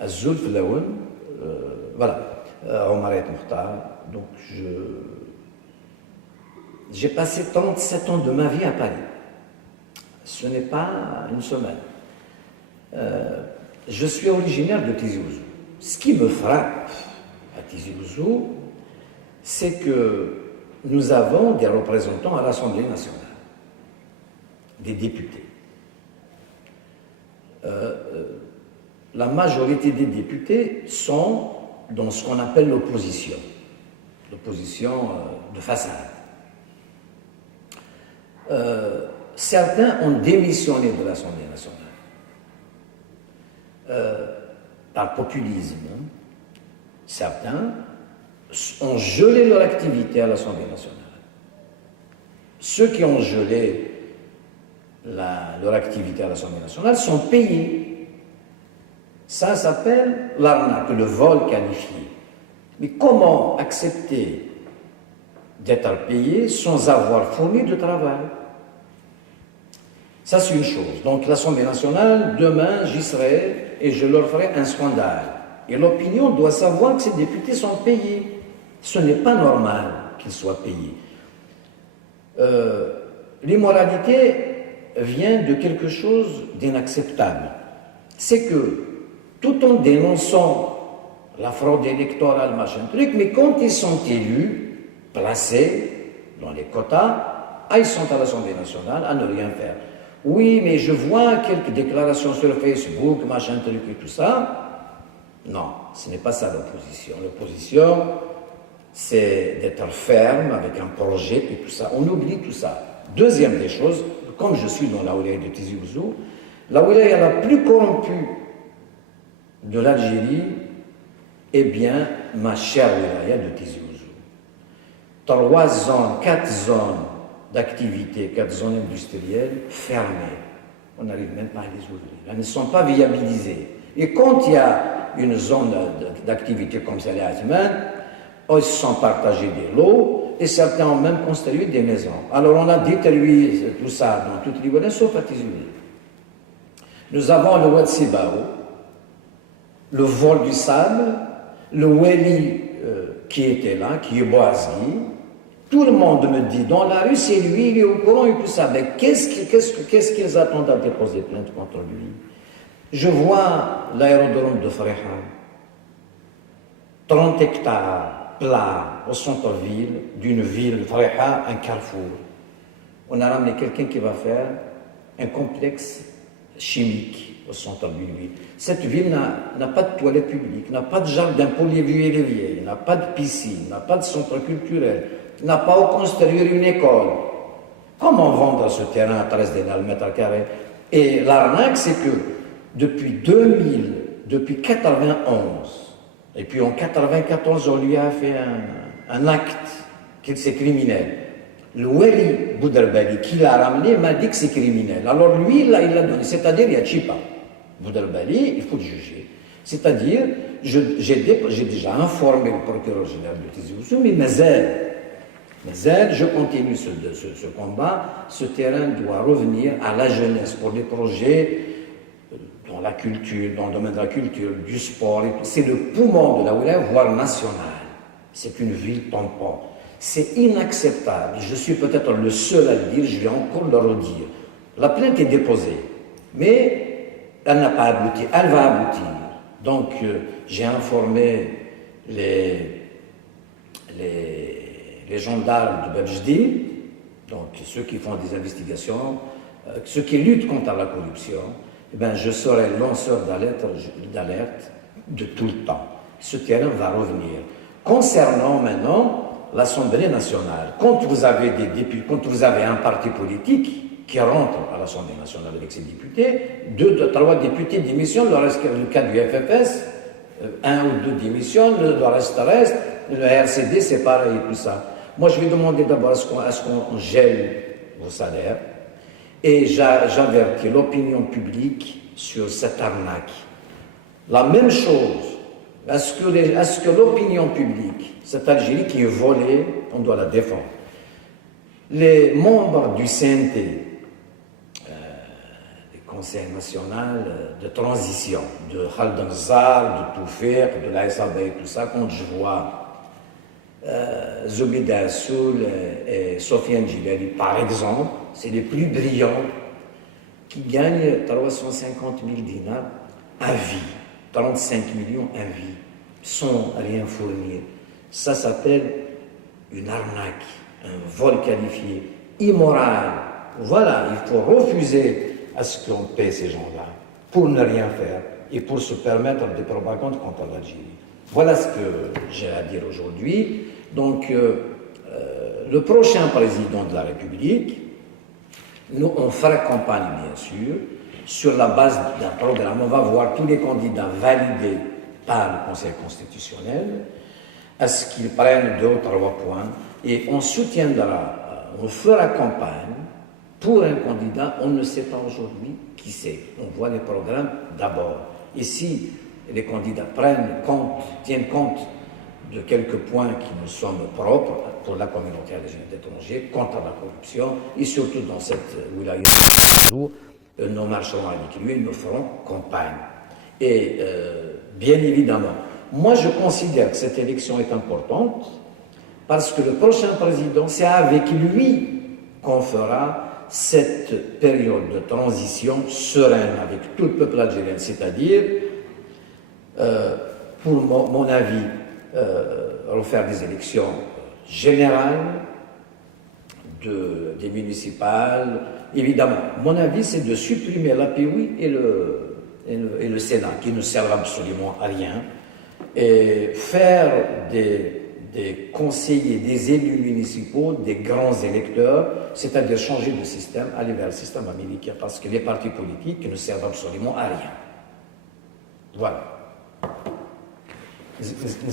Azul Flaoun, voilà, Omaret Mokhtar. Donc j'ai passé 37 ans de ma vie à Paris. Ce n'est pas une semaine. Je suis originaire de Tizi Ouzou. Ce qui me frappe à Tizi Ouzou, c'est que nous avons des représentants à l'Assemblée nationale, des députés. La majorité des députés sont dans ce qu'on appelle l'opposition de façade. Certains ont démissionné de l'Assemblée nationale par populisme. Certains ont gelé leur activité à l'Assemblée nationale. Ceux qui ont gelé leur activité à l'Assemblée nationale sont payés. Ça s'appelle l'arnaque, le vol qualifié. Mais comment accepter d'être payé sans avoir fourni de travail? Ça, c'est une chose. Donc, l'Assemblée nationale, demain, j'y serai et je leur ferai un scandale. Et l'opinion doit savoir que ces députés sont payés. Ce n'est pas normal qu'ils soient payés. L'immoralité vient de quelque chose d'inacceptable. C'est que, tout en dénonçant la fraude électorale, machin truc, mais quand ils sont élus, placés dans les quotas, ils sont à l'Assemblée nationale à ne rien faire. Oui, mais je vois quelques déclarations sur Facebook, machin truc et tout ça. Non, ce n'est pas ça l'opposition. L'opposition, c'est d'être ferme avec un projet et tout ça. On oublie tout ça. Deuxième des choses, comme je suis dans la wilaya de Tizi Ouzou, la wilaya la plus corrompue de l'Algérie, eh bien, ma chère wilaya de Tizi Ouzou. 3 zones, 4 zones d'activité, 4 zones industrielles fermées. On n'arrive même pas à les ouvrir. Elles ne sont pas viabilisées. Et quand il y a une zone d'activité comme celle à Atman, ils se sont partagés des lots et certains ont même construit des maisons. Alors on a détruit tout ça dans toutes les wilayas sauf à Tizi Ouzou. Nous avons le Wad Sibao, le vol du sable, le Weli qui était là, qui est Boazgui. Tout le monde me dit, dans la rue, c'est lui, il est au courant et tout ça. Mais qu'est-ce qu'ils attendent à déposer plainte contre lui? Je vois l'aérodrome de Fréha, 30 hectares plats au centre-ville d'une ville, Fréha, un carrefour. On a ramené quelqu'un qui va faire un complexe chimique au centre-ville. Cette ville n'a pas de toilette publique, n'a pas de jardin pour les vieux et les vieilles, n'a pas de piscine, n'a pas de centre culturel, n'a pas où construire une école. Comment vendre ce terrain à 13 dinars le mètre carré? Et l'arnaque, c'est que depuis 2000, depuis 91, et puis en 94, on lui a fait un acte, qu'il c'est criminel. Le Weli Bouderbali, qui l'a ramené, m'a dit que c'est criminel. Alors lui, il l'a donné. C'est-à-dire, il y a Chipa. Bouderbali, il faut le juger. C'est-à-dire, j'ai déjà informé le procureur général de Tizi Ouzou, mais je continue ce combat. Ce terrain doit revenir à la jeunesse pour des projets dans la culture, dans le domaine de la culture, du sport. C'est le poumon de la wilaya, voire national. C'est une ville tampon. C'est inacceptable. Je suis peut-être le seul à le dire, je vais encore le redire. La plainte est déposée, mais elle n'a pas abouti. Elle va aboutir. Donc, j'ai informé les gendarmes de Beljdi, donc ceux qui font des investigations, ceux qui luttent contre la corruption. Eh bien, je serai lanceur d'alerte de tout le temps. Ce terrain va revenir. Concernant maintenant l'Assemblée nationale, quand vous avez des députés, quand vous avez un parti politique qui rentre à l'Assemblée nationale avec ses députés, 3 députés démissionnent, le cas du FFS, 1 ou 2 démissionnent, le reste, le RCD, c'est pareil et tout ça. Moi, je vais demander d'abord à ce qu'on gèle vos salaires, et j'avertis l'opinion publique sur cette arnaque. La même chose, est-ce que l'opinion publique, cette Algérie qui est volée, on doit la défendre. Les membres du CNT, Conseil national de transition, de Khaled Nzar, de Toufir, de l'Aïsaba et tout ça, quand je vois Zoubida Assoul et Sofiane Djibali, par exemple, c'est les plus brillants qui gagnent 350 000 dinars à vie, 35 millions à vie, sans rien fournir. Ça s'appelle une arnaque, un vol qualifié, immoral. Voilà, il faut refuser à ce qu'on paie ces gens-là pour ne rien faire et pour se permettre des propagandes contre l'Algérie. Voilà ce que j'ai à dire aujourd'hui. Donc, le prochain président de la République, nous, on fera campagne, bien sûr, sur la base d'un programme. On va voir tous les candidats validés par le Conseil constitutionnel, à ce qu'ils prennent 2 ou 3 points, et on soutiendra, on fera campagne pour un candidat, on ne sait pas aujourd'hui qui c'est. On voit les programmes d'abord. Et si les candidats tiennent compte de quelques points qui nous sommes propres pour la communauté algérienne d'étrangers, contre la corruption, et surtout dans cette wilaya, nous marcherons avec lui, nous ferons campagne. Et bien évidemment, moi je considère que cette élection est importante parce que le prochain président, c'est avec lui qu'on fera cette période de transition sereine avec tout le peuple algérien, c'est-à-dire, pour mon avis, refaire des élections générales, des municipales. Évidemment, mon avis, c'est de supprimer l'APOI et le Sénat, qui ne servent absolument à rien, et faire des conseillers, des élus municipaux, des grands électeurs, c'est-à-dire changer de système, aller vers le système américain, parce que les partis politiques ne servent absolument à rien. Voilà.